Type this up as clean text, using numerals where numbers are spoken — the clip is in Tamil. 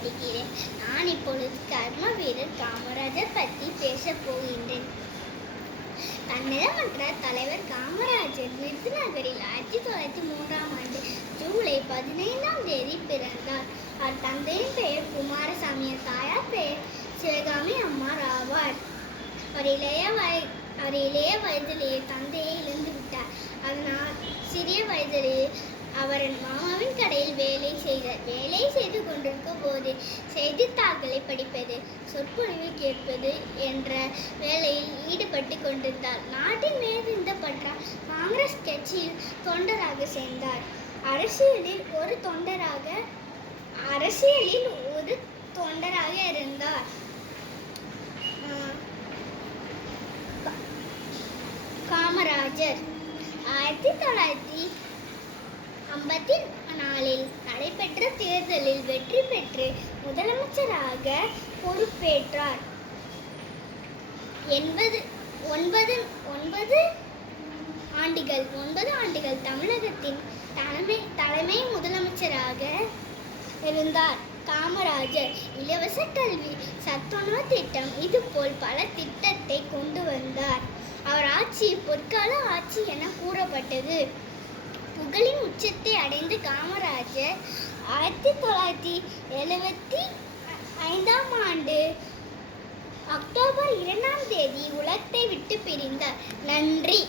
படிக்கிறேன். நான் இப்பொழுது கர்ம வீரர் காமராஜர் பற்றி பேசப் போகின்றேன். தன்னலமற்ற தலைவர் காமராஜர் விருதுநகரில் 1903ஆம் ஆண்டு ஜூலை 15ஆம் தேதி பிறந்தார். அவர் தந்தையின் பெயர் குமாரசாமி, தாயார் பெயர் சிவகாமி அம்மாள் ஆவார். அவர் இளைய வயதிலேயே தந்தையை இழந்து விட்டார். அதனால் சிறிய வயதிலேயே அவர் மாமாவின் கடையில் வேலை செய்தார். வேலை செய்து கொண்டிருக்கும் போது செய்தித்தாள்களை படிப்பது, சொற்பொழிவு கேட்பது என்ற வேலையில் ஈடுபட்டு கொண்டிருந்தார். நாட்டின் மேலிருந்த பற்றால் காங்கிரஸ் கட்சியில் தொண்டராக சேர்ந்தார். அரசியலில் ஒரு தொண்டராக இருந்தார். காமராஜர் 1954இல் நடைபெற்ற தேர்தலில் வெற்றி பெற்று முதலமைச்சராக பொறுப்பேற்றார். 9 ஆண்டுகள் தமிழகத்தின் தலைமை முதலமைச்சராக இருந்தார். காமராஜர் இலவச கல்வி, சத்துணவு திட்டம், இதுபோல் பல திட்டத்தை கொண்டு வந்தார். அவர் ஆட்சி பொற்கால ஆட்சி என கூறப்பட்டது. புகழின் உச்சத்தை அடைந்த காமராஜர் 1975ஆம் ஆண்டு அக்டோபர் 2ஆம் தேதி உலகத்தை விட்டு பிரிந்தார். நன்றி.